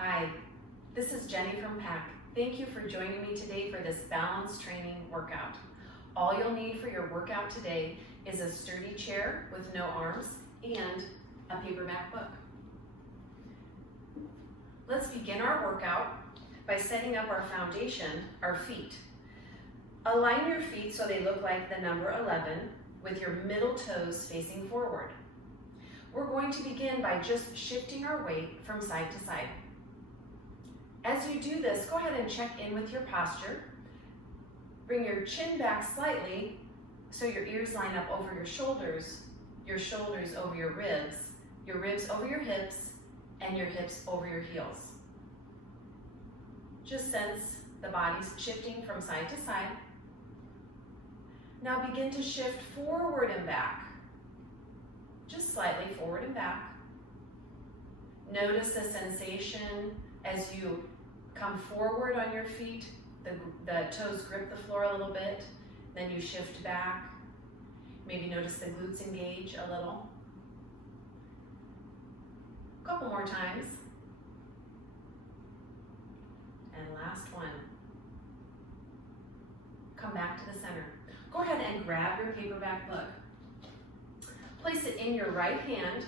Hi, this is Jenny from PAC. Thank you for joining me today for this balance training workout. All you'll need for your workout today is a sturdy chair with no arms and a paperback book. Let's begin our workout by setting up our foundation, our feet. Align your feet so they look like the number 11 with your middle toes facing forward. We're going to begin by just shifting our weight from side to side. As you do this, go ahead and check in with your posture. Bring your chin back slightly so your ears line up over your shoulders over your ribs over your hips, and your hips over your heels. Just sense the body's shifting from side to side. Now begin to shift forward and back. Just slightly forward and back. Notice the sensation as you come forward on your feet. The toes grip the floor a little bit. Then you shift back. Maybe notice the glutes engage a little. A couple more times. And last one. Come back to the center. Go ahead and grab your paperback book. Place it in your right hand.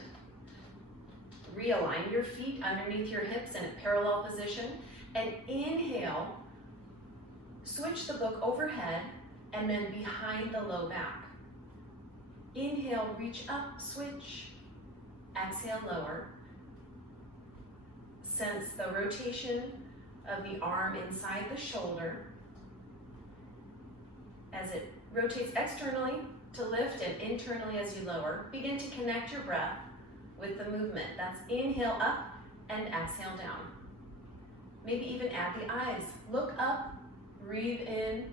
Realign your feet underneath your hips in a parallel position. And inhale. Switch the book overhead and then behind the low back. Inhale, reach up, switch. Exhale, lower. Sense the rotation of the arm inside the shoulder as it rotates externally to lift and internally as you lower. Begin to connect your breath with the movement. That's inhale up and exhale down. Maybe even add the eyes. Look up, breathe in,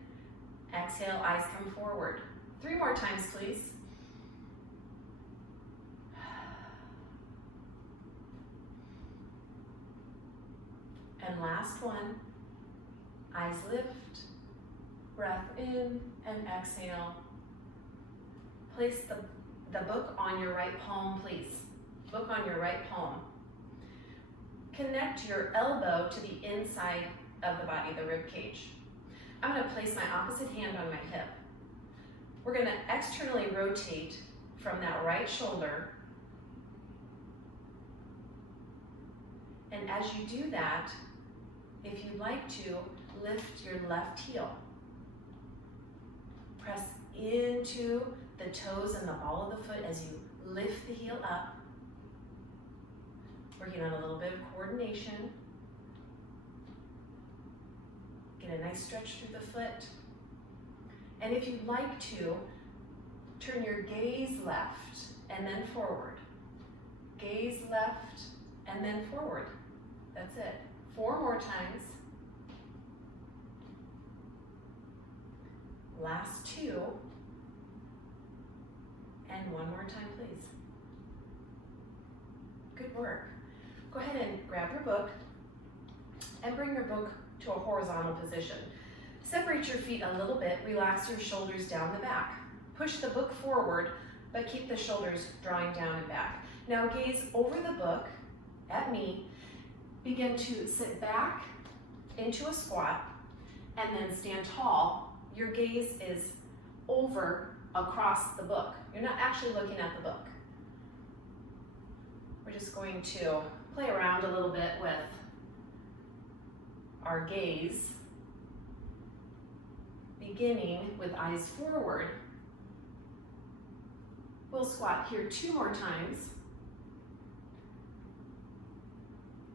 exhale, eyes come forward. 3 more times, please. And last one, eyes lift, breath in and exhale. Place the book on your right palm, please. Book on your right palm. Connect your elbow to the inside of the body, the rib cage. I'm going to place my opposite hand on my hip. We're going to externally rotate from that right shoulder. And as you do that, if you'd like to, lift your left heel. Press into the toes and the ball of the foot as you lift the heel up. Working on a little bit of coordination. Get a nice stretch through the foot. And if you'd like to, turn your gaze left and then forward. Gaze left and then forward. That's it. 4 more times. Last 2. And 1 more time, please. Good work. Go ahead and grab your book and bring your book to a horizontal position. Separate your feet a little bit, relax your shoulders down the back. Push the book forward, but keep the shoulders drawing down and back. Now gaze over the book at me. Begin to sit back into a squat and then stand tall. Your gaze is over across the book. You're not actually looking at the book. We're just going to play around a little bit with our gaze, beginning with eyes forward. We'll squat here 2 more times.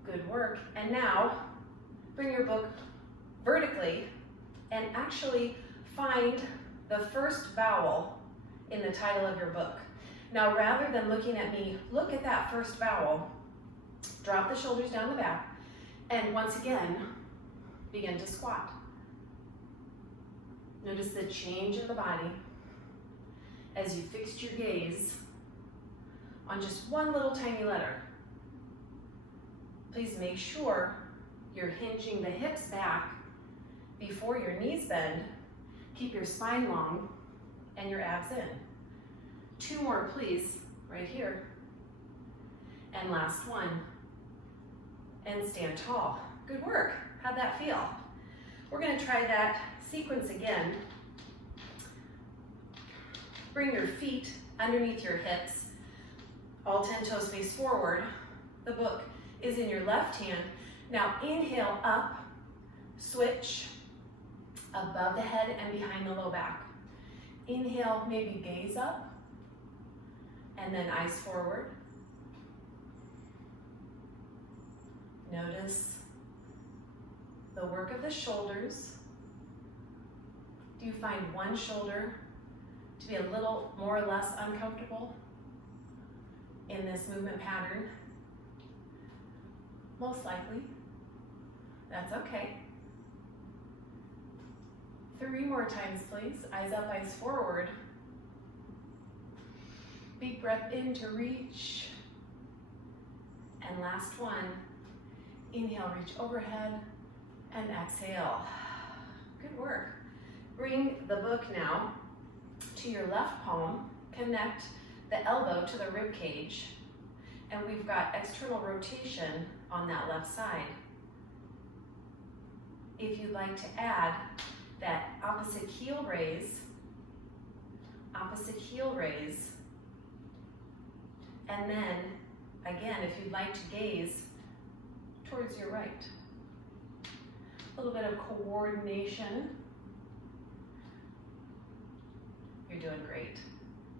Good work. And now, bring your book vertically and actually find the first vowel in the title of your book. Now, rather than looking at me, look at that first vowel. Drop the shoulders down the back. And once again, begin to squat. Notice the change in the body as you fixed your gaze on just one little tiny letter. Please make sure you're hinging the hips back before your knees bend. Keep your spine long and your abs in. 2 more, please, right here. And last one. and stand tall. Good work. How'd that feel? We're going to try that sequence again. Bring your feet underneath your hips, all 10 toes face forward. The book is in your left hand. Now inhale up, switch above the head and behind the low back. Inhale, maybe gaze up, and then eyes forward. Notice the work of the shoulders. Do you find one shoulder to be a little more or less uncomfortable in this movement pattern? Most likely. That's okay. 3 more times, please. Eyes up, eyes forward. Big breath in to reach. And last one. Inhale, reach overhead, and exhale. Good work. Bring the book now to your left palm. Connect the elbow to the rib cage. And we've got external rotation on that left side. If you'd like to add that opposite heel raise, and then, again, if you'd like to gaze towards your right. A little bit of coordination. You're doing great.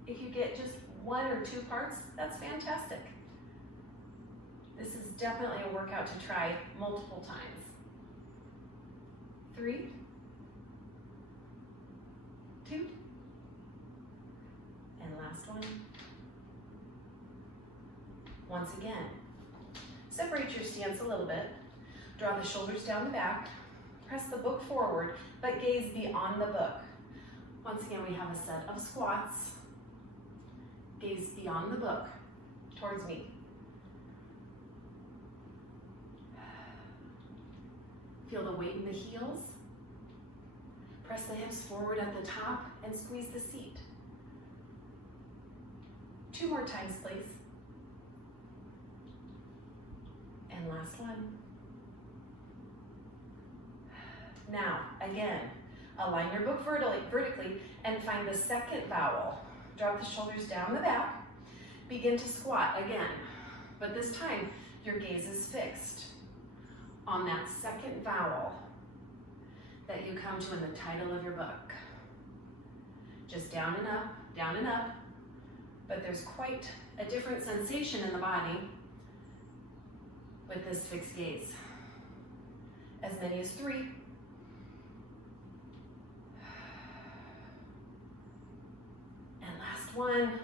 If you get just 1 or 2 parts, that's fantastic. This is definitely a workout to try multiple times. 3, 2, and last one. Once again, separate your stance a little bit. Draw the shoulders down the back. Press the book forward, but gaze beyond the book. Once again, we have a set of squats. Gaze beyond the book, towards me. Feel the weight in the heels. Press the hips forward at the top and squeeze the seat. 2 more times, please. And last one. Now, again, align your book vertically and find the second vowel. Drop the shoulders down the back. Begin to squat again, but this time your gaze is fixed on that second vowel that you come to in the title of your book. Just down and up, but there's quite a different sensation in the body with this fixed gaze. As many as 3. And last one.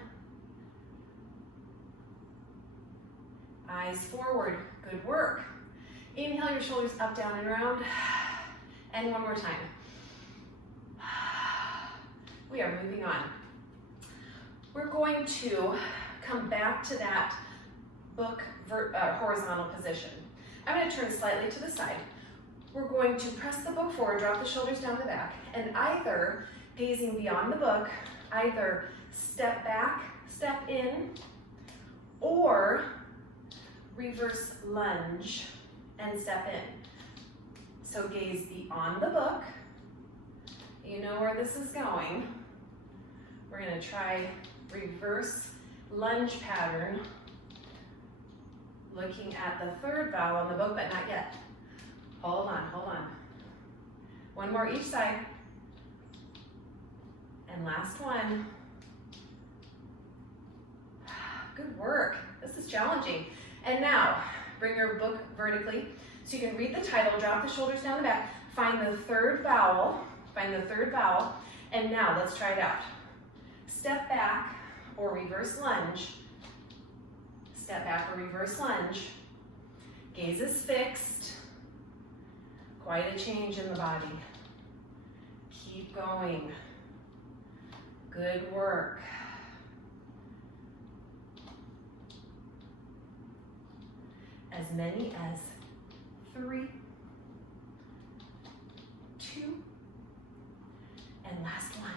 Eyes forward, good work. Inhale your shoulders up, down, and around. And one more time. We are moving on. We're going to come back to that book horizontal position. I'm going to turn slightly to the side. We're going to press the book forward, drop the shoulders down the back, and either gazing beyond the book, either step back, step in, or reverse lunge and step in. So gaze beyond the book. You know where this is going. We're going to try reverse lunge pattern, looking at the third vowel in the book, but not yet. Hold on. One more each side. And last one. Good work. This is challenging. And now, bring your book vertically so you can read the title, drop the shoulders down the back, find the third vowel, and now let's try it out. Step back or reverse lunge. Step back or reverse lunge. Gaze is fixed. Quite a change in the body. Keep going. Good work. As many as 3, 2, and last one.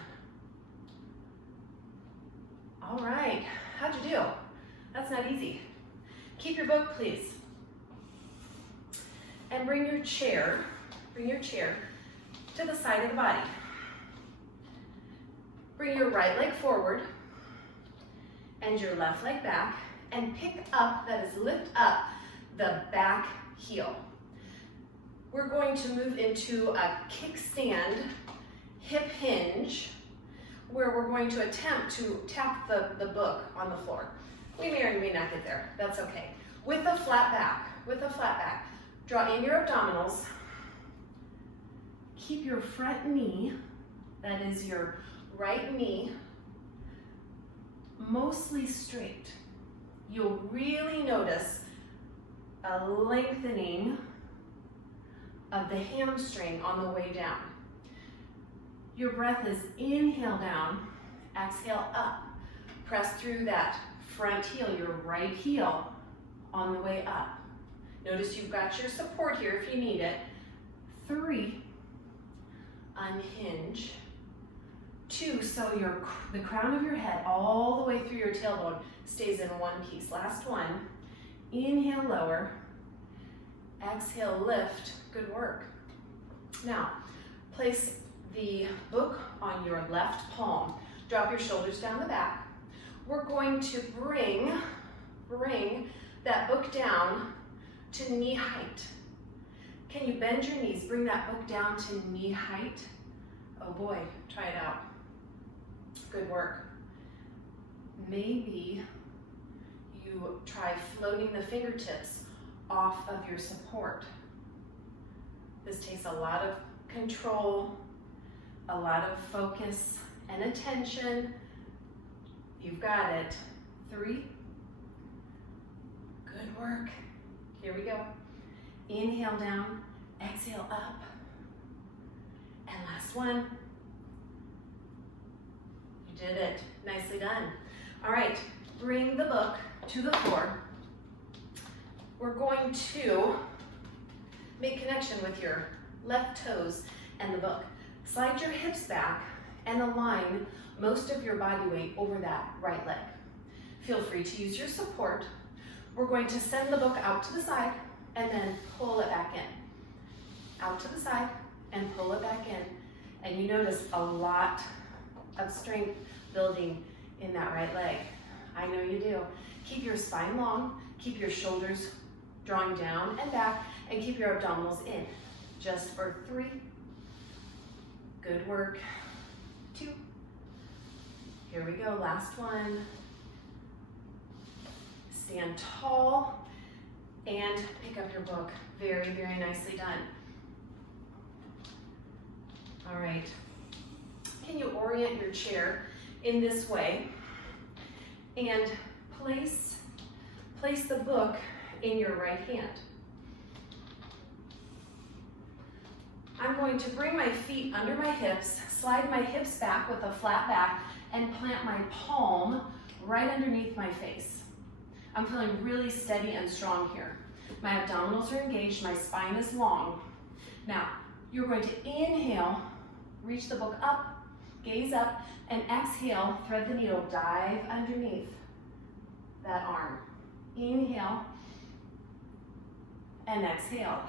All right, how'd you do? That's not easy. Keep your book, please. And bring your chair to the side of the body. Bring your right leg forward and your left leg back, and pick up, that is lift up the back heel. We're going to move into a kickstand hip hinge, where we're going to attempt to tap the book on the floor. We may or may not get there, that's okay. With a flat back, draw in your abdominals. Keep your front knee, that is your right knee, mostly straight. You'll really notice a lengthening of the hamstring on the way down. Your breath is inhale down, exhale up. Press through that front heel, your right heel, on the way up. Notice you've got your support here if you need it. 3, unhinge. 2, so the crown of your head all the way through your tailbone stays in one piece. Last one, inhale, lower. Exhale, lift. Good work. Now, place the book on your left palm. Drop your shoulders down the back. We're going to bring that book down to knee height. Can you bend your knees? Bring that book down to knee height. Oh boy, try it out. Good work. Maybe you try floating the fingertips off of your support. This takes a lot of control, a lot of focus and attention. You've got it. 3. Good work. Here we go. Inhale down, exhale up. And last one. You did it. Nicely done. All right, bring the book to the floor. We're going to make connection with your left toes and the book. Slide your hips back and align most of your body weight over that right leg. Feel free to use your support. We're going to send the book out to the side and then pull it back in. Out to the side and pull it back in. And you notice a lot of strength building in that right leg. I know you do. Keep your spine long, keep your shoulders drawing down and back, and keep your abdominals in. Just for 3. Good work. 2. Here we go, last one. Stand tall and pick up your book. Very, very nicely done. All right. Can you orient your chair in this way and place the book in your right hand? I'm going to bring my feet under my hips, slide my hips back with a flat back, and plant my palm right underneath my face. I'm feeling really steady and strong here. My abdominals are engaged, my spine is long. Now, you're going to inhale, reach the book up, gaze up, and exhale, thread the needle, dive underneath that arm. Inhale, and exhale.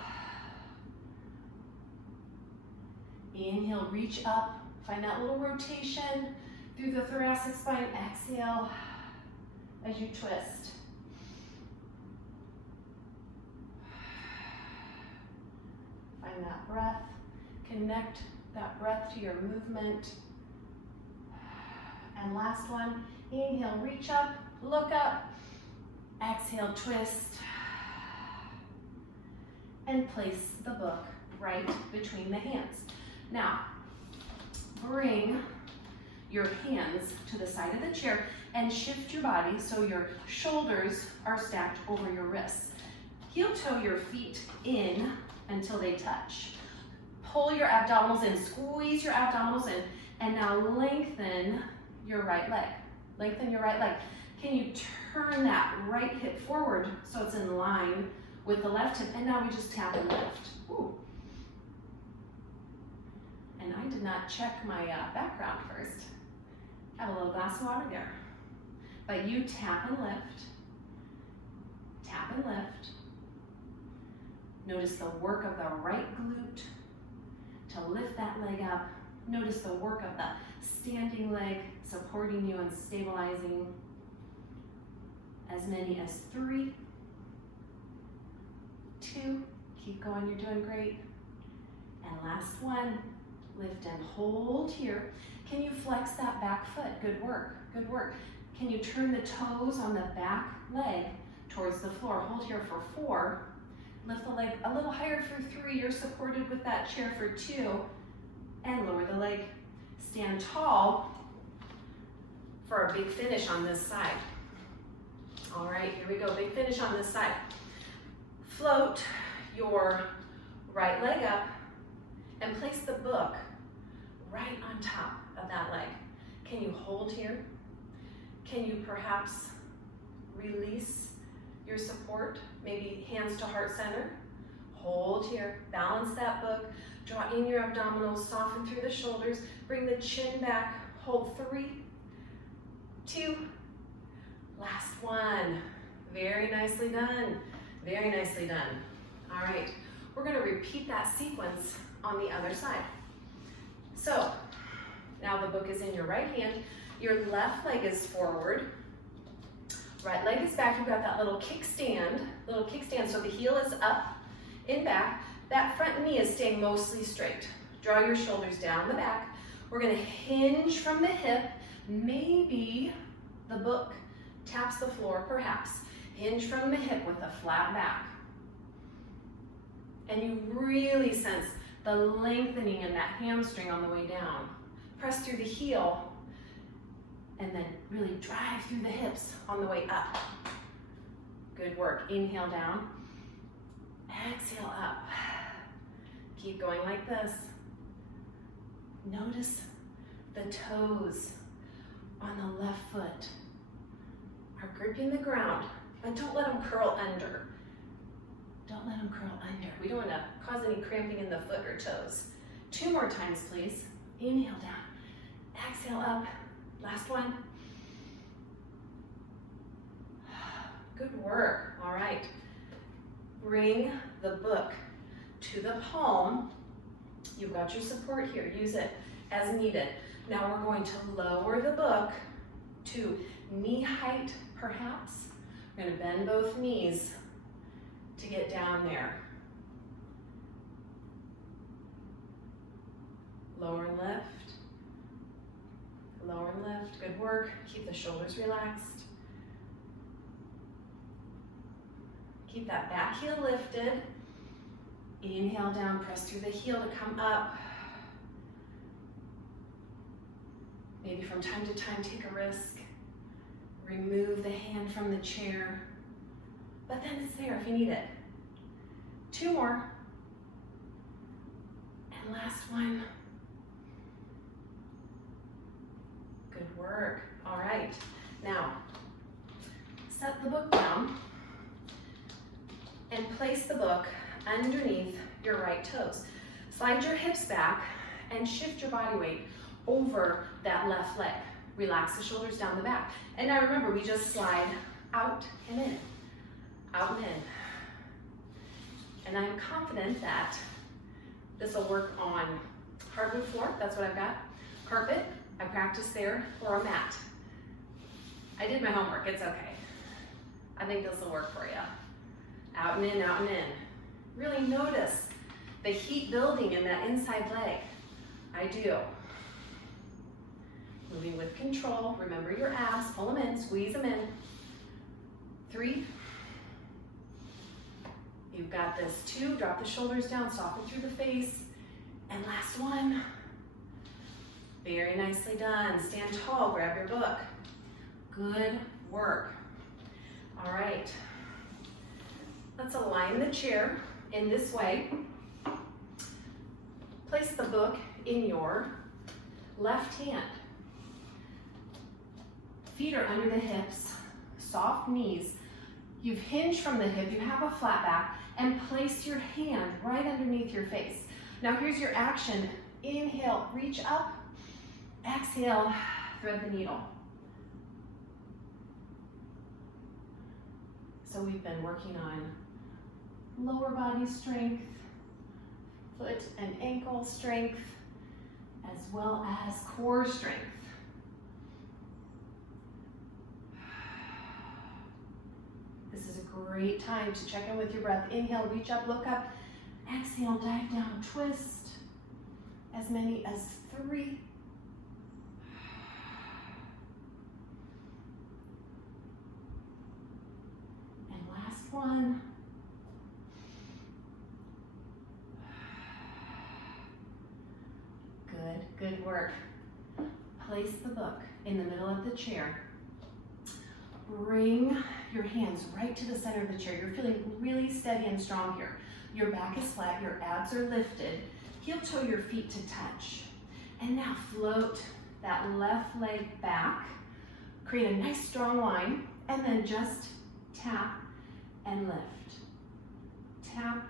Inhale, reach up, find that little rotation through the thoracic spine. Exhale as you twist. Find that breath, connect that breath to your movement. And last one, inhale, reach up, look up, exhale, twist, and place the book right between the hands. Now, bring your hands to the side of the chair and shift your body so your shoulders are stacked over your wrists. Heel toe your feet in until they touch. Pull your abdominals in, squeeze your abdominals in, and now lengthen your right leg. Lengthen your right leg. Can you turn that right hip forward so it's in line with the left hip? And now we just tap and lift. Ooh. And I did not check my background first. Have a little glass of water there. But you tap and lift, Notice the work of the right glute to lift that leg up. Notice the work of the standing leg supporting you and stabilizing. As many as 3, 2, keep going, you're doing great. And last one, lift and hold here. Can you flex that back foot? Good work, good work. Can you turn the toes on the back leg towards the floor? Hold here for 4. Lift the leg a little higher for 3. You're supported with that chair for 2. And lower the leg. Stand tall for a big finish on this side. All right, here we go, big finish on this side. Float your right leg up and place the book right on top of that leg. Can you hold here? Can you perhaps release your support? Maybe hands to heart center. Hold here, balance that book, draw in your abdominals, soften through the shoulders, bring the chin back, hold 3, 2, last one. Very nicely done, very nicely done. All right, we're gonna repeat that sequence on the other side. So, now the book is in your right hand, your left leg is forward, right leg is back, you've got that little kickstand, so the heel is up, in back, that front knee is staying mostly straight. Draw your shoulders down the back. We're gonna hinge from the hip, maybe the book taps the floor, perhaps. Hinge from the hip with a flat back. And you really sense the lengthening in that hamstring on the way down. Press through the heel, and then really drive through the hips on the way up. Good work. Inhale down, exhale up. Keep going like this. Notice the toes on the left foot are gripping the ground, but don't let them curl under. Don't let them curl under. We don't want to cause any cramping in the foot or toes. 2 more times, please. Inhale down, exhale up. Last one. Good work. All right. Bring the book to the palm. You've got your support here. Use it as needed. Now we're going to lower the book to knee height, perhaps. We're going to bend both knees to get down there. Lower and lift. Lower and lift. Good work. Keep the shoulders relaxed. Keep that back heel lifted. Inhale down, press through the heel to come up. Maybe from time to time, take a risk. Remove the hand from the chair. But then it's there if you need it. 2 more. And last one. Good work. All right. Now, set the book down and place the book underneath your right toes. Slide your hips back and shift your body weight over that left leg. Relax the shoulders down the back. And now remember, we just slide out and in, out and in. And I'm confident that this will work on hardwood floor, that's what I've got. Carpet, I practice there, or a mat. I did my homework, it's okay. I think this will work for you. Out and in, out and in. Really notice the heat building in that inside leg. I do. Moving with control. Remember your abs. Pull them in. Squeeze them in. 3. You've got this. 2. Drop the shoulders down. Soften through the face. And last one. Very nicely done. Stand tall. Grab your book. Good work. All right. Let's align the chair in this way. Place the book in your left hand. Feet are under the hips, soft knees. You've hinged from the hip, you have a flat back, and place your hand right underneath your face. Now here's your action. Inhale, reach up. Exhale, thread the needle. So we've been working on lower body strength, foot and ankle strength, as well as core strength. This is a great time to check in with your breath. Inhale, reach up, look up. Exhale, dive down, twist. As many as 3. And last one. Good work. Place the book in the middle of the chair. Bring your hands right to the center of the chair. You're feeling really steady and strong here. Your back is flat, your abs are lifted. Heel toe your feet to touch. And now float that left leg back. Create a nice strong line, and then just tap and lift. Tap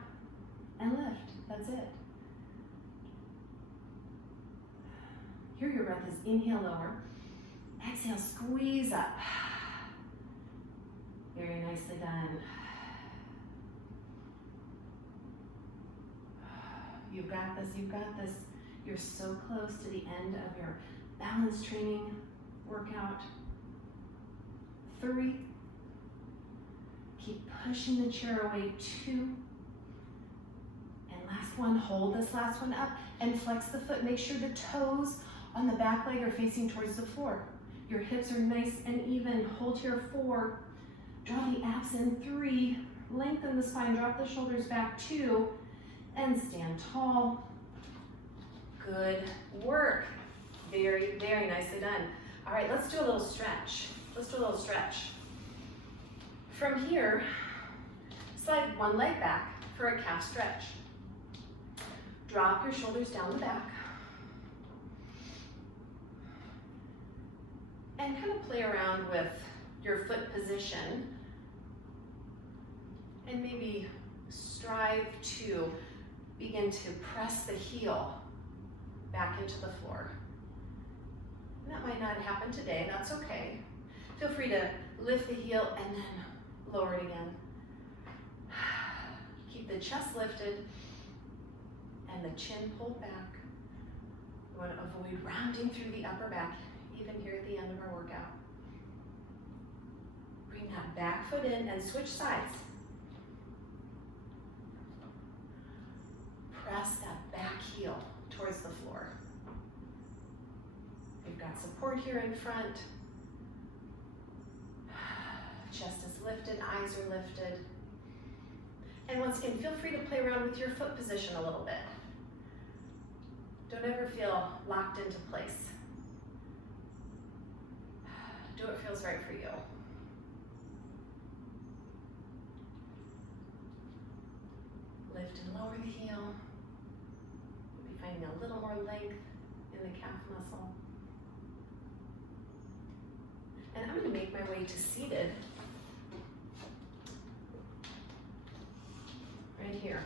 and lift. That's it. Here your breath is inhale, lower. Exhale, squeeze up. Very nicely done. You've got this, you've got this. You're so close to the end of your balance training workout. 3. Keep pushing the chair away. 2. And last one, hold this last one up and flex the foot. Make sure the toes on the back leg are facing towards the floor. Your hips are nice and even. Hold here. 4. Draw the abs in. 3. Lengthen the spine. Drop the shoulders back. 2. And stand tall. Good work. Very, very nicely done. All right, let's do a little stretch. Let's do a little stretch. From here, slide one leg back for a calf stretch. Drop your shoulders down the back. And kind of play around with your foot position. And maybe strive to begin to press the heel back into the floor. And that might not happen today, that's okay. Feel free to lift the heel and then lower it again. Keep the chest lifted and the chin pulled back. We want to avoid rounding through the upper back, even here at the end of our workout. Bring that back foot in and switch sides. Press that back heel towards the floor. We've got support here in front. Chest is lifted, eyes are lifted. And once again, feel free to play around with your foot position a little bit. Don't ever feel locked into place. Do what feels right for you. Lift and lower the heel. You'll be finding a little more length in the calf muscle. And I'm going to make my way to seated. Right here.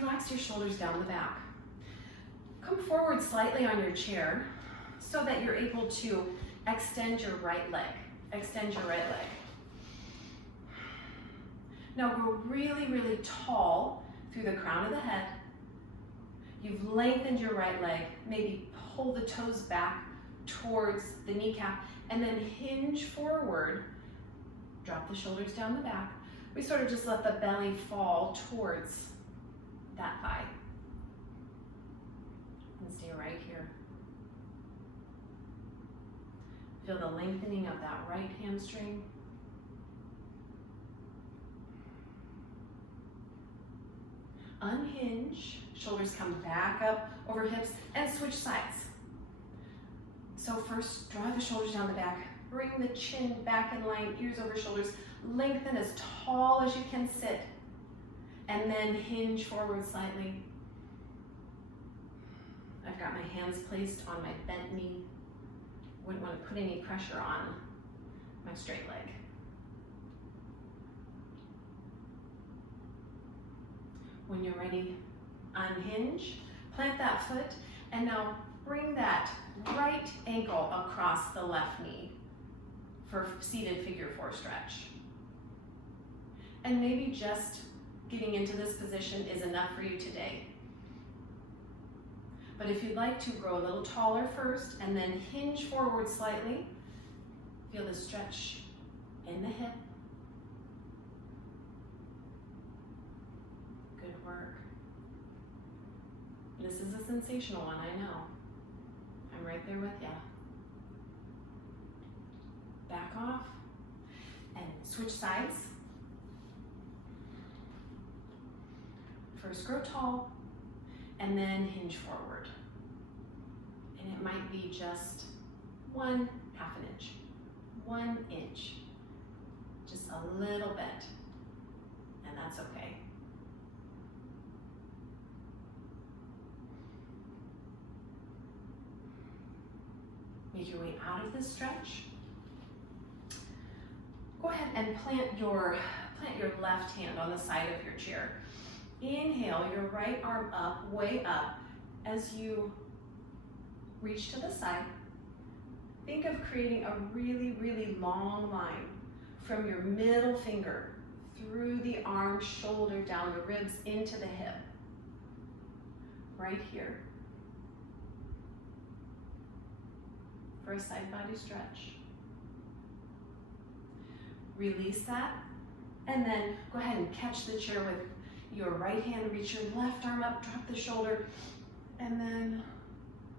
Relax your shoulders down the back. Come forward slightly on your chair so that you're able to extend your right leg. Extend your right leg. Now grow really, really tall through the crown of the head. You've lengthened your right leg. Maybe pull the toes back towards the kneecap and then hinge forward. Drop the shoulders down the back. We sort of just let the belly fall towards that thigh. And stay right here. Feel the lengthening of that right hamstring. Unhinge, shoulders come back up over hips and switch sides. So first, draw the shoulders down the back, bring the chin back in line, ears over shoulders, lengthen as tall as you can sit, and then hinge forward slightly. I've got my hands placed on my bent knee. Wouldn't want to put any pressure on my straight leg. When you're ready, unhinge, plant that foot, and now bring that right ankle across the left knee for seated figure 4 stretch. And maybe just getting into this position is enough for you today. But if you'd like to grow a little taller first and then hinge forward slightly, feel the stretch in the hip. Good work. This is a sensational one, I know. I'm right there with you. Back off and switch sides. First grow tall and then hinge forward. And it might be just 1/2 inch, 1 inch, just a little bit, and that's okay. Make your way out of this stretch. Go ahead and plant your left hand on the side of your chair. Inhale your right arm up, way up, as you reach to the side. Think of creating a really, really long line from your middle finger through the arm, shoulder, down the ribs, into the hip. Right here. For a side body stretch. Release that, and then go ahead and catch the chair with your right hand, reach your left arm up, drop the shoulder, and then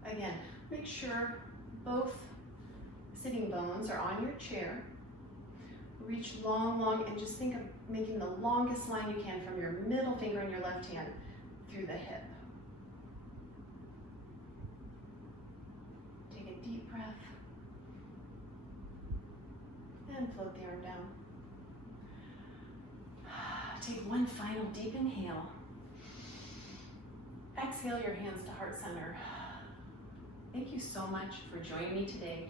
again, make sure both sitting bones are on your chair. Reach long, long, and just think of making the longest line you can from your middle finger and your left hand through the hip. Take a deep breath and float the arm down. Take one final deep inhale. Exhale your hands to heart center. Thank you so much for joining me today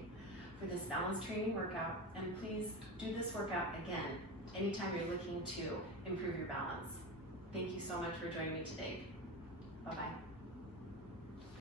for this balance training workout, and please do this workout again anytime you're looking to improve your balance. Thank you so much for joining me today. Bye-bye.